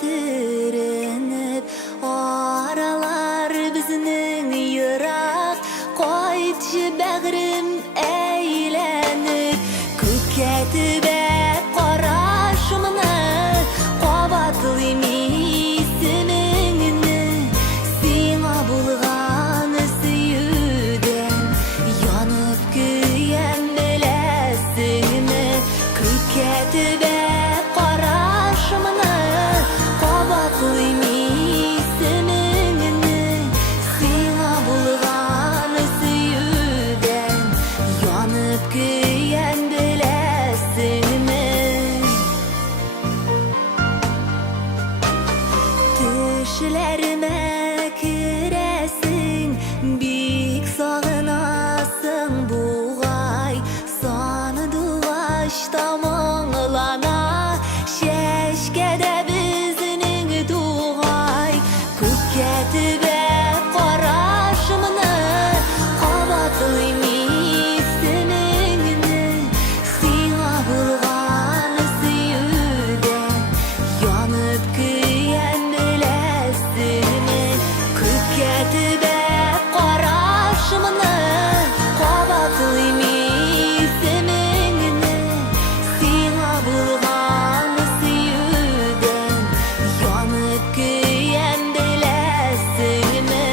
тиренеп, аралар безнең ерак, кайтчы бәгърем әйләнеп, күккә төбәп карашымны, кабатлыйм исемеңне, сиңа булган сөюдән янып көям беләсеңме, күккә төбәп карашымны, кабатлыйм исемеңне, сиңа булган сөюдән янып көям беләсеңме. Төшләремә керәсең, бик сагынасың бугай, сандугач тамаңлана, чәчкәдә безнең тугай, күккә төбәп карашымны, кабатлыйм исемеңне, сиңа булган сөюдән янып көям беләсеңме, күккә төбәп карашымны, кабатлыйм исемеңне, сиңа булган сөюдән янып көям беләсеңме.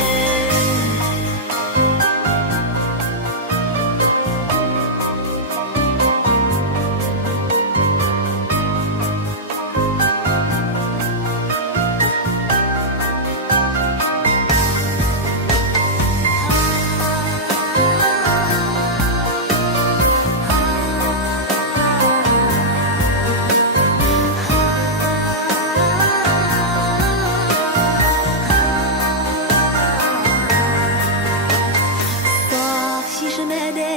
Саф чишмәдә